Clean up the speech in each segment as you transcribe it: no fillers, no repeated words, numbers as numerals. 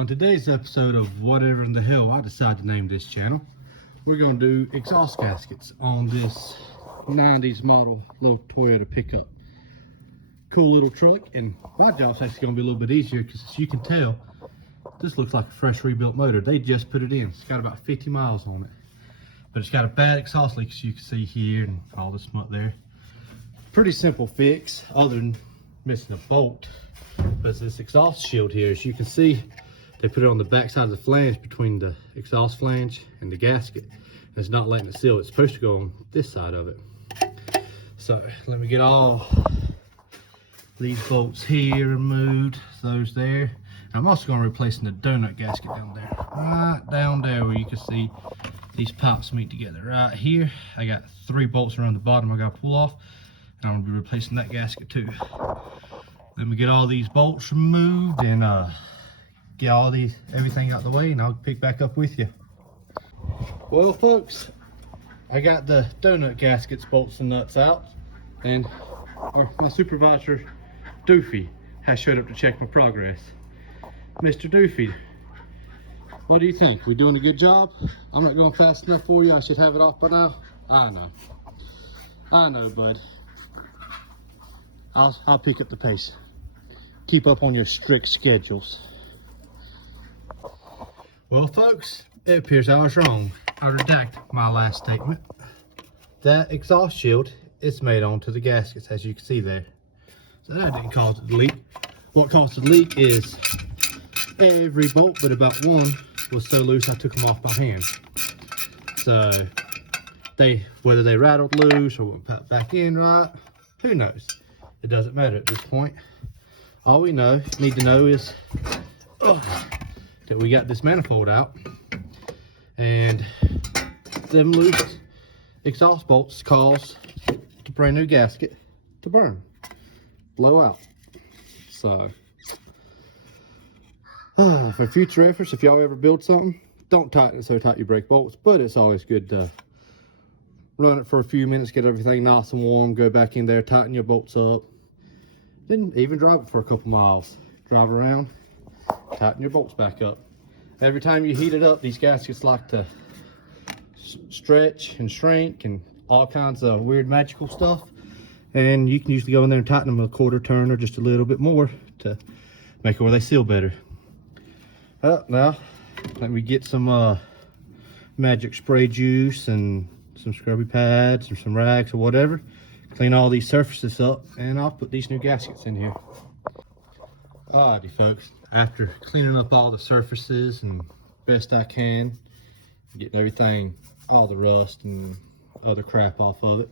On today's episode of whatever in the hell I decide to name this channel, we're going to do exhaust gaskets on this 90s model little Toyota pickup. Cool little truck, and my job's actually going to be a little bit easier because, as you can tell, this looks like a fresh rebuilt motor. They just put it in. It's got about 50 miles on it, but it's got a bad exhaust leak, as you can see here, and all the smut there. Pretty simple fix other than missing a bolt. But this exhaust shield here, as you can see, they put it on the back side of the flange between the exhaust flange and the gasket. And it's not letting it seal. It's supposed to go on this side of it. So let me get all these bolts here removed, those there. And I'm also going to replace the donut gasket down there. Right down there where you can see these pipes meet together. Right here, I got 3 bolts around the bottom I got to pull off. And I'm going to be replacing that gasket too. Let me get all these bolts removed and get everything out the way, and I'll pick back up with you. Well, folks, I got the donut gaskets, bolts and nuts out, and my supervisor, Doofy, has showed up to check my progress. Mr. Doofy, what do you think? We doing a good job? I'm not going fast enough for you. I should have it off by now. I know, bud. I'll pick up the pace. Keep up on your strict schedules. Well, folks, it appears I was wrong. I redact my last statement. That exhaust shield is made onto the gaskets, as you can see there. So that didn't cause it to leak. What caused it to leak is every bolt but about one was so loose I took them off by hand. So whether they rattled loose or went back in right, who knows? It doesn't matter at this point. All we need to know is that we got this manifold out, and them loose exhaust bolts cause the brand new gasket to burn, blow out. So for future efforts, if y'all ever build something, don't tighten it so tight you break bolts, but it's always good to run it for a few minutes, get everything nice and warm, go back in there, tighten your bolts up, then even drive it for a couple miles. Drive around, tighten your bolts back up. Every time you heat it up, these gaskets like to stretch and shrink and all kinds of weird magical stuff. And you can usually go in there and tighten them a quarter turn or just a little bit more to make it where they seal better. Now, let me get some magic spray juice and some scrubby pads or some rags or whatever. Clean all these surfaces up, and I'll put these new gaskets in here. Alrighty, folks. After cleaning up all the surfaces and best I can, getting everything, all the rust and other crap off of it,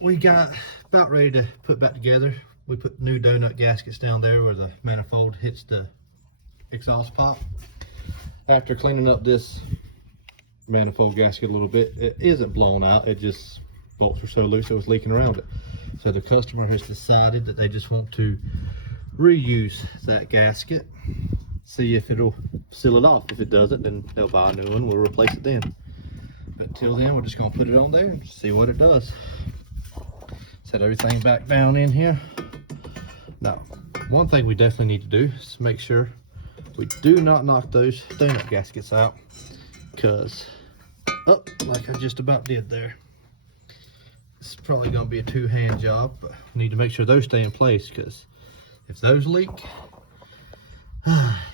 we got about ready to put back together. We put new donut gaskets down there where the manifold hits the exhaust pipe. After cleaning up this manifold gasket a little bit, it isn't blown out, it just bolts were so loose it was leaking around it. So the customer has decided that they just want to reuse that gasket, see if it'll seal it off. If it doesn't, then they'll buy a new one, we'll replace it then. But until then, we're just going to put it on there and see what it does. Set everything back down in here. Now, one thing we definitely need to do is make sure we do not knock those donut gaskets out, because like I just about did there. It's probably going to be a 2-hand job, but we need to make sure those stay in place, because if those leak,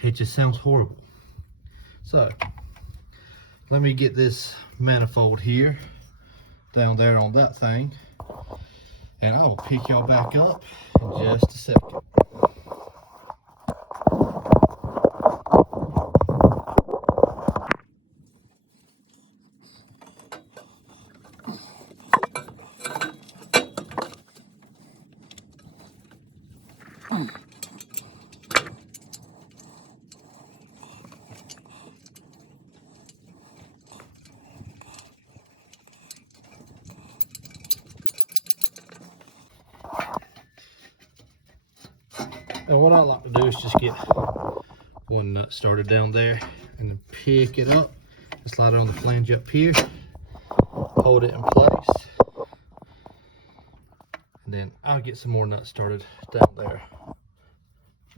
it just sounds horrible. So let me get this manifold here down there on that thing, and I will pick y'all back up in just a second. And what I like to do is just get one nut started down there and then pick it up and slide it on the flange up here, hold it in place, and then I'll get some more nuts started down there.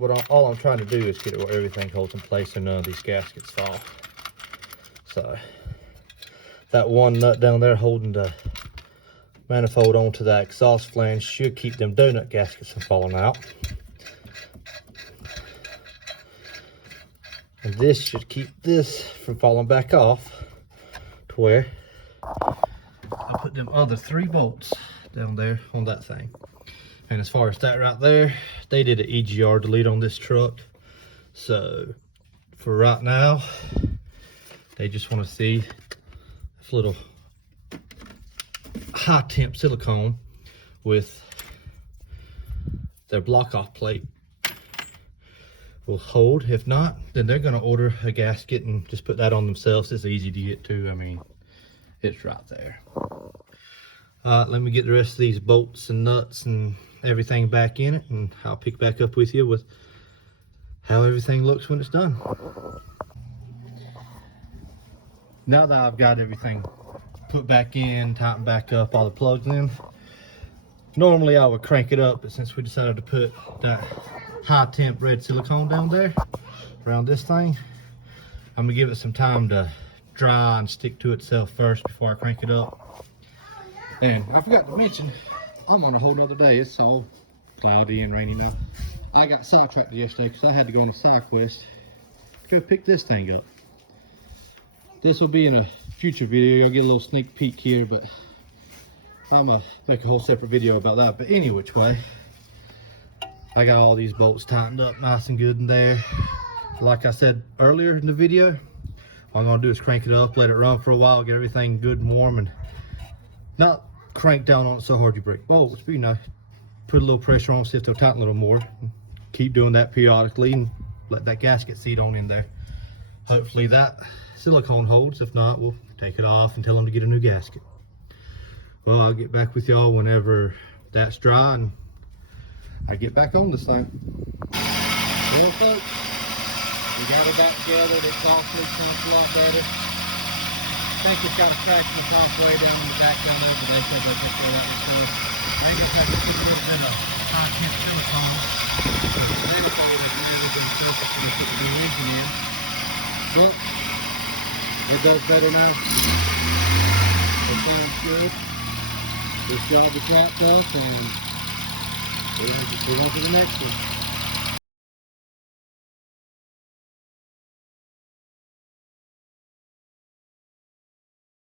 all I'm trying to do is get it where everything holds in place and none of these gaskets fall. So that one nut down there holding the manifold onto that exhaust flange should keep them donut gaskets from falling out. And this should keep this from falling back off to where I put them other 3 bolts down there on that thing. And as far as that right there, they did an EGR delete on this truck. So for right now, they just want to see this little high temp silicone with their block off plate will hold. If not, then they're going to order a gasket and just put that on themselves. It's easy to get to. I mean, it's right there. Let me get the rest of these bolts and nuts and everything back in it, and I'll pick back up with you with how everything looks when it's done. Now that I've got everything put back in, tightened back up, all the plugs in, normally I would crank it up, but since we decided to put that high temp red silicone down there around this thing, I'm gonna give it some time to dry and stick to itself first before I crank it up. And I forgot to mention, I'm on a whole nother day. It's all cloudy and rainy now. I got sidetracked yesterday because I had to go on a side quest to go pick this thing up. This will be in a future video. You'll get a little sneak peek here, but I'm gonna make a whole separate video about that. But any which way, I got all these bolts tightened up nice and good in there. Like I said earlier in the video, all I'm gonna do is crank it up, let it run for a while, get everything good and warm, and not crank down on it so hard you break bolts, but you know, put a little pressure on, see if they'll tighten a little more. Keep doing that periodically and let that gasket seat on in there. Hopefully that silicone holds. If not, we'll take it off and tell them to get a new gasket. Well, I'll get back with y'all whenever that's dry and I get back on this thing. Well, folks, we got it back together. The exhaust leak sounds a lot better. I think it's got a crack in the top way down in the back down there, but they said they took care of that themselves. I just have to put a little bit of high temp silicone. The manifold is really good surface when they put the new engine in. But it does better now. It sounds good. This job is wrapped up, and we're on to the next one.